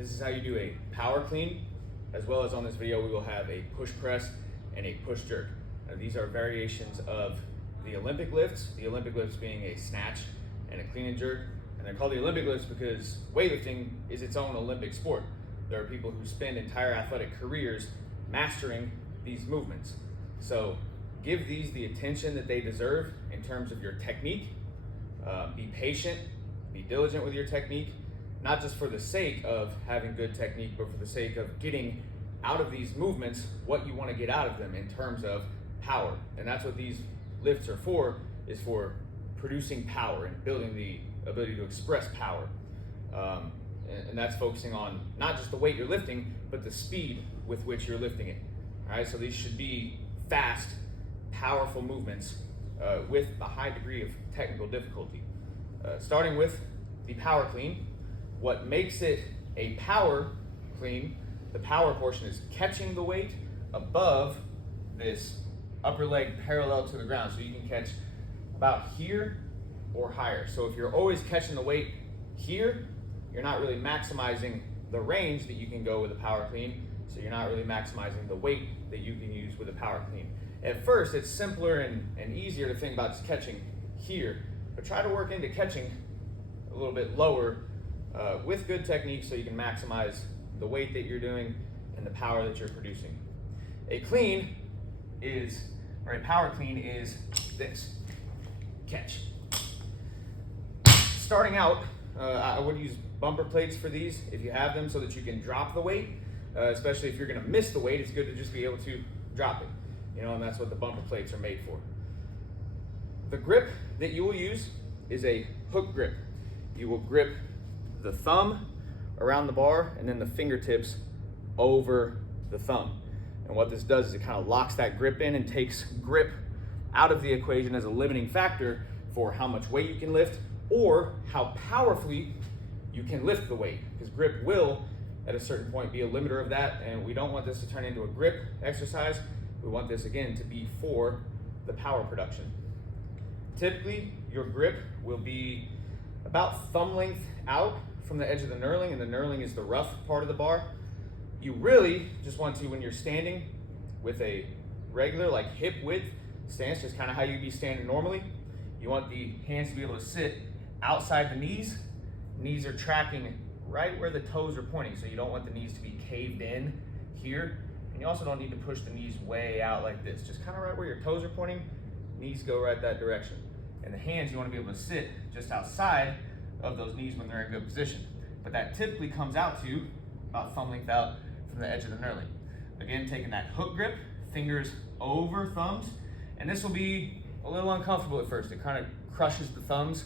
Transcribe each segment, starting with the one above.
This is how you do a power clean, as well as on this video we will have a push press and a push jerk. Now, these are variations of the Olympic lifts being a snatch and a clean and jerk. And they're called the Olympic lifts because weightlifting is its own Olympic sport. There are people who spend entire athletic careers mastering these movements. So give these the attention that they deserve in terms of your technique. Be patient, be diligent with your technique, not just for the sake of having good technique, but for the sake of getting out of these movements what you want to get out of them in terms of power. And that's what these lifts are for, is for producing power and building the ability to express power. And that's focusing on not just the weight you're lifting, but the speed with which you're lifting it. All right, so these should be fast, powerful movements with a high degree of technical difficulty. Starting with the power clean. What makes it a power clean, the power portion, is catching the weight above this upper leg parallel to the ground. So you can catch about here or higher. So if you're always catching the weight here, you're not really maximizing the range that you can go with a power clean. So you're not really maximizing the weight that you can use with a power clean. At first, it's simpler and easier to think about just catching here, but try to work into catching a little bit lower with good technique so you can maximize the weight that you're doing and the power that you're producing. A clean is, or a power clean is this. Catch. Starting out, I would use bumper plates for these if you have them, so that you can drop the weight, especially if you're gonna miss the weight. It's good to just be able to drop it, and that's what the bumper plates are made for. The grip that you will use is a hook grip. You will grip the thumb around the bar and then the fingertips over the thumb. And what this does is it kind of locks that grip in and takes grip out of the equation as a limiting factor for how much weight you can lift or how powerfully you can lift the weight, because grip will at a certain point be a limiter of that, and we don't want this to turn into a grip exercise. We want this again to be for the power production. Typically your grip will be about thumb length out from the edge of the knurling, and the knurling is the rough part of the bar. You really just want to, when you're standing with a regular, like hip width stance, just kind of how you'd be standing normally, you want the hands to be able to sit outside the knees. Knees are tracking right where the toes are pointing, so you don't want the knees to be caved in here. And you also don't need to push the knees way out like this. Just kind of right where your toes are pointing, knees go right that direction. And the hands, you want to be able to sit just outside of those knees when they're in good position. But that typically comes out to about thumb length out from the edge of the knurling. Again, taking that hook grip, fingers over thumbs, and this will be a little uncomfortable at first. It kind of crushes the thumbs,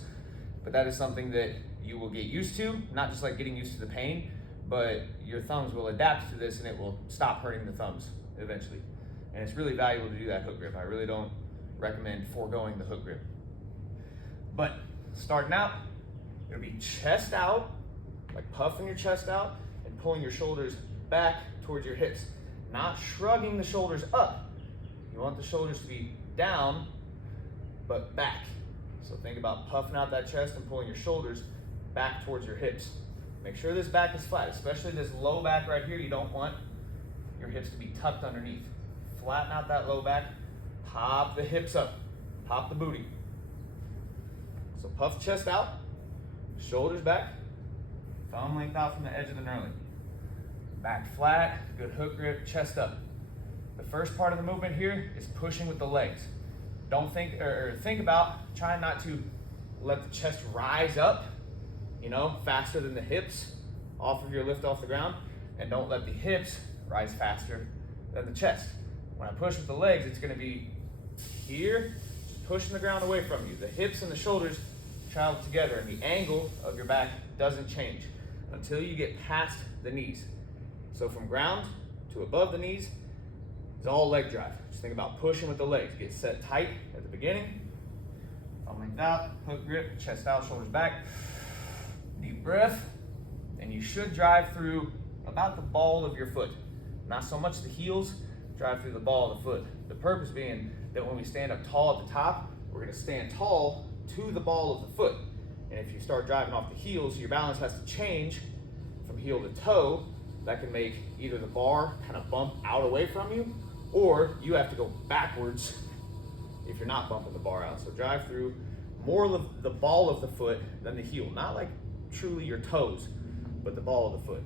but that is something that you will get used to, not just like getting used to the pain, but your thumbs will adapt to this and it will stop hurting the thumbs eventually. And it's really valuable to do that hook grip. I really don't recommend foregoing the hook grip. But starting out, it'll be chest out, like puffing your chest out and pulling your shoulders back towards your hips, not shrugging the shoulders up. You want the shoulders to be down, but back. So think about puffing out that chest and pulling your shoulders back towards your hips. Make sure this back is flat, especially this low back right here. You don't want your hips to be tucked underneath. Flatten out that low back, pop the hips up, pop the booty. So puff chest out, shoulders back, thumb length out from the edge of the knurling. Back flat, good hook grip, chest up. The first part of the movement here is pushing with the legs. Don't think, or think about trying not to let the chest rise up, faster than the hips off of your lift off the ground, and don't let the hips rise faster than the chest. When I push with the legs, it's gonna be here, just pushing the ground away from you. The hips and the shoulders travel together, and the angle of your back doesn't change until you get past the knees. So from ground to above the knees is all leg drive. Just think about pushing with the legs. Get set tight at the beginning. Thumb length out, hook grip, chest out, shoulders back. Deep breath. And you should drive through about the ball of your foot. Not so much the heels, drive through the ball of the foot. The purpose being that when we stand up tall at the top, we're gonna stand tall to the ball of the foot. And if you start driving off the heels, your balance has to change from heel to toe, that can make either the bar kind of bump out away from you, or you have to go backwards if you're not bumping the bar out. So drive through more of the ball of the foot than the heel. Not like truly your toes, but the ball of the foot.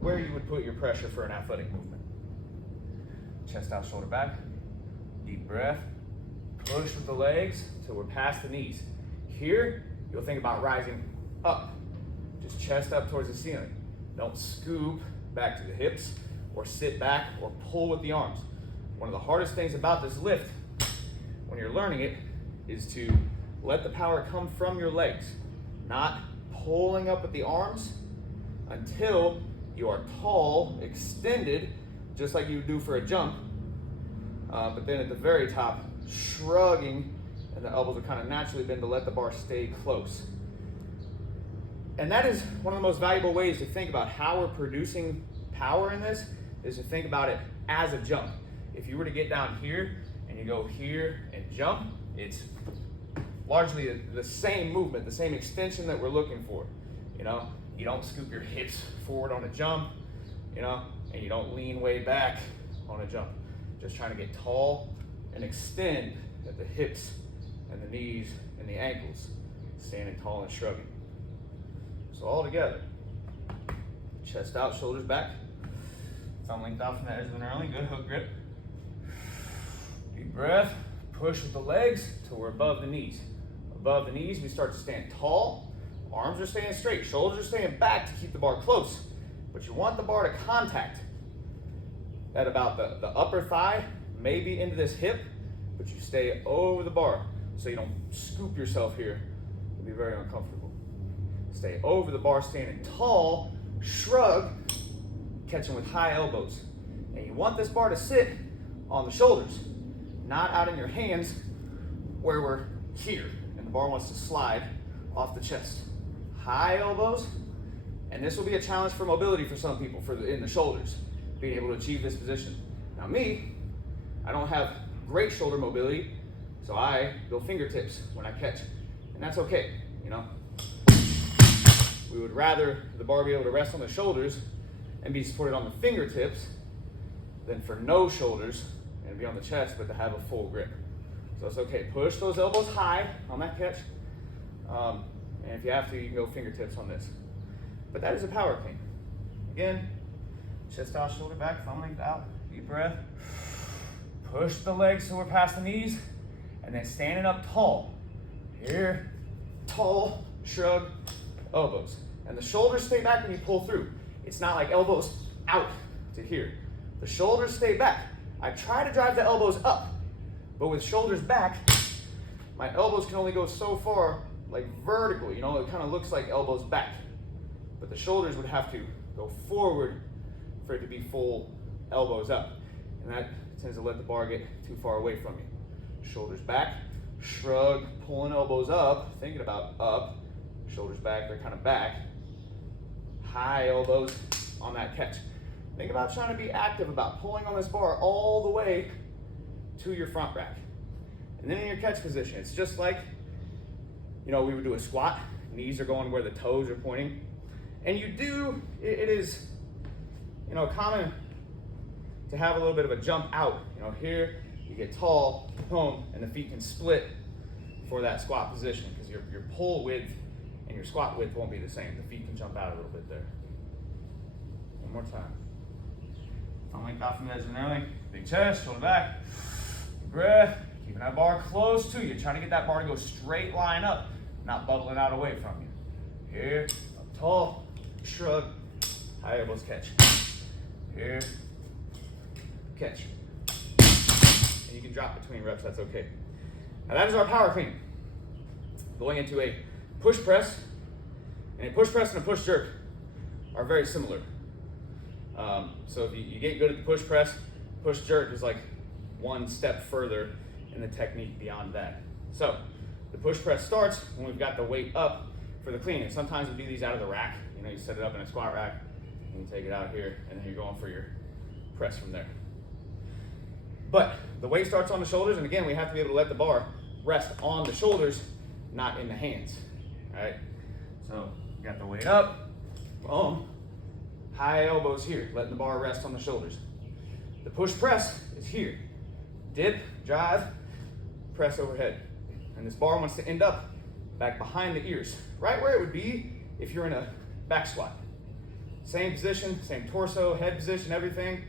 Where you would put your pressure for an athletic movement. Chest out, shoulder back. Deep breath. Push with the legs till we're past the knees. Here, you'll think about rising up. Just chest up towards the ceiling. Don't scoop back to the hips or sit back or pull with the arms. One of the hardest things about this lift when you're learning it is to let the power come from your legs, not pulling up with the arms until you are tall, extended, just like you would do for a jump. But then at the very top, shrugging, and the elbows are kind of naturally bend to let the bar stay close. And that is one of the most valuable ways to think about how we're producing power in this, is to think about it as a jump. If you were to get down here and you go here and jump, it's largely the same movement, the same extension that we're looking for. You know, you don't scoop your hips forward on a jump, you know, and you don't lean way back on a jump. Just trying to get tall and extend at the hips and the knees and the ankles, standing tall and shrugging. So all together, chest out, shoulders back, thumb length out from the edge of the knurling, good hook grip. Deep breath, push with the legs till we're above the knees. Above the knees, we start to stand tall, arms are staying straight, shoulders are staying back to keep the bar close, but you want the bar to contact at about the upper thigh, maybe into this hip, but you stay over the bar so you don't scoop yourself here. It'll be very uncomfortable. Stay over the bar, standing tall, shrug, catching with high elbows. And you want this bar to sit on the shoulders, not out in your hands where we're here, and the bar wants to slide off the chest. High elbows, and this will be a challenge for mobility for some people in the shoulders, being able to achieve this position. Now me, I don't have great shoulder mobility, so I go fingertips when I catch, and that's okay, you know. We would rather the bar be able to rest on the shoulders and be supported on the fingertips than for no shoulders and be on the chest, but to have a full grip. So it's okay, push those elbows high on that catch, and if you have to, you can go fingertips on this. But that is a power clean. Again, chest out, shoulder back, thumb length out, deep breath. Push the legs so we're past the knees, and then standing up tall. Here, tall, shrug, elbows. And the shoulders stay back when you pull through. It's not like elbows out to here. The shoulders stay back. I try to drive the elbows up, but with shoulders back, my elbows can only go so far, like vertically, you know, it kind of looks like elbows back. But the shoulders would have to go forward for it to be full elbows up. And that tends to let the bar get too far away from you. Shoulders back, shrug, pulling elbows up, thinking about up, shoulders back, they're kind of back. High elbows on that catch. Think about trying to be active about pulling on this bar all the way to your front rack. And then in your catch position, it's just like, you know, we would do a squat, knees are going where the toes are pointing. And you do, it is, you know, common to have a little bit of a jump out. You know, here you get tall, boom, and the feet can split for that squat position because your pull width and your squat width won't be the same. The feet can jump out a little bit there. One more time. Thumb length out from the edge of the knurling. Big chest, shoulder back. Deep breath. Keeping that bar close to you. Trying to get that bar to go straight line up, not bubbling out away from you. Here, up tall, shrug, high elbows catch. Here, catch. And you can drop between reps, that's okay. Now that is our power clean. Going into a push press, and a push press and a push jerk are very similar. So if you get good at the push press, push jerk is like one step further in the technique beyond that. So the push press starts when we've got the weight up for the clean. And sometimes we do these out of the rack. You know, you set it up in a squat rack, and you take it out here, and then you're going for your press from there. But the weight starts on the shoulders, and again, we have to be able to let the bar rest on the shoulders, not in the hands. All right? So you got the weight up, boom, High elbows here, letting the bar rest on the shoulders. The push press is here. Dip, drive, press overhead. And this bar wants to end up back behind the ears, right where it would be if you're in a back squat. Same position, same torso, head position, everything.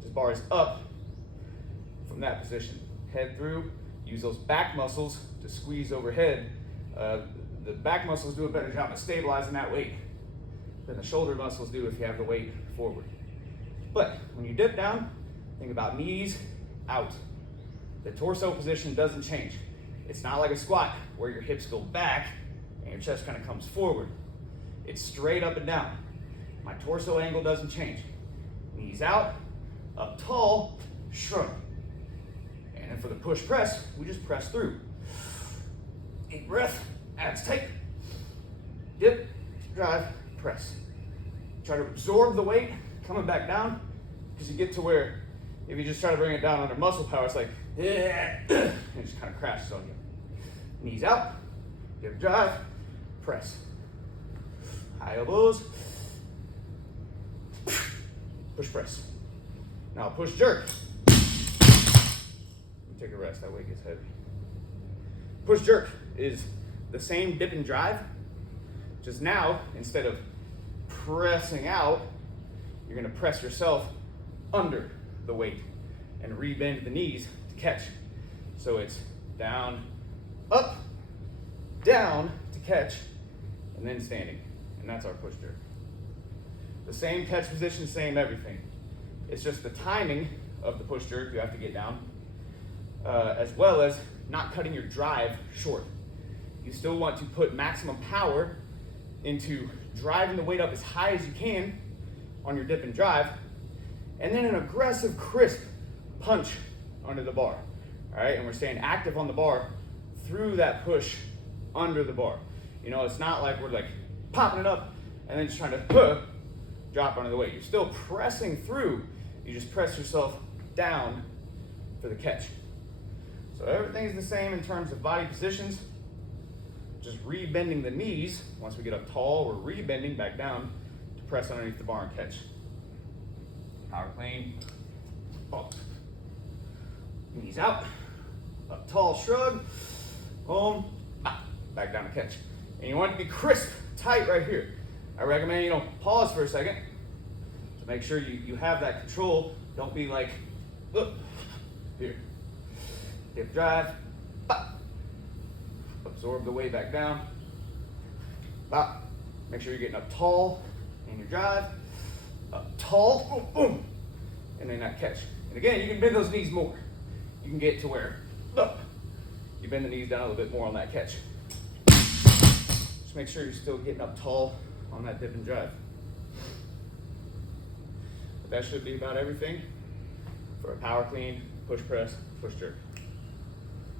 This bar is up from that position. Head through, use those back muscles to squeeze overhead. The back muscles do a better job of stabilizing that weight than the shoulder muscles do if you have the weight forward. But when you dip down, think about knees out. The torso position doesn't change. It's not like a squat where your hips go back and your chest kind of comes forward. It's straight up and down. My torso angle doesn't change. Knees out, up tall, shrug. And then for the push press, we just press through. Deep breath, abs tight. Dip, drive, press. Try to absorb the weight coming back down, because you get to where if you just try to bring it down under muscle power, it's like, and it just kind of crashes on you. Knees out, dip, drive, press. High elbows, push press. Now push jerk. Take a rest, that weight gets heavy. Push jerk is the same dip and drive, just now, instead of pressing out, you're gonna press yourself under the weight and rebend the knees to catch. So it's down, up, down to catch, and then standing. And that's our push jerk. The same catch position, same everything. It's just the timing of the push jerk you have to get down, as well as not cutting your drive short. You still want to put maximum power into driving the weight up as high as you can on your dip and drive, and then an aggressive, crisp punch under the bar. All right, and we're staying active on the bar through that push under the bar. You know, it's not like we're like popping it up and then just trying to drop under the weight. You're still pressing through. You just press yourself down for the catch. So everything's the same in terms of body positions. Just rebending the knees. Once we get up tall, we're rebending back down to press underneath the bar and catch. Power clean. Bump. Knees out. Up tall, shrug. Boom. Back down to catch. And you want it to be crisp, tight right here. I recommend you don't pause for a second to make sure you have that control. Don't be like, here. Dip drive. Bop. Absorb the weight back down. Bop. Make sure you're getting up tall in your drive. Up tall. Boom, boom. And then that catch. And again, you can bend those knees more. You can get to where you bend the knees down a little bit more on that catch. Just make sure you're still getting up tall on that dip and drive. But that should be about everything for a power clean, push press, push jerk.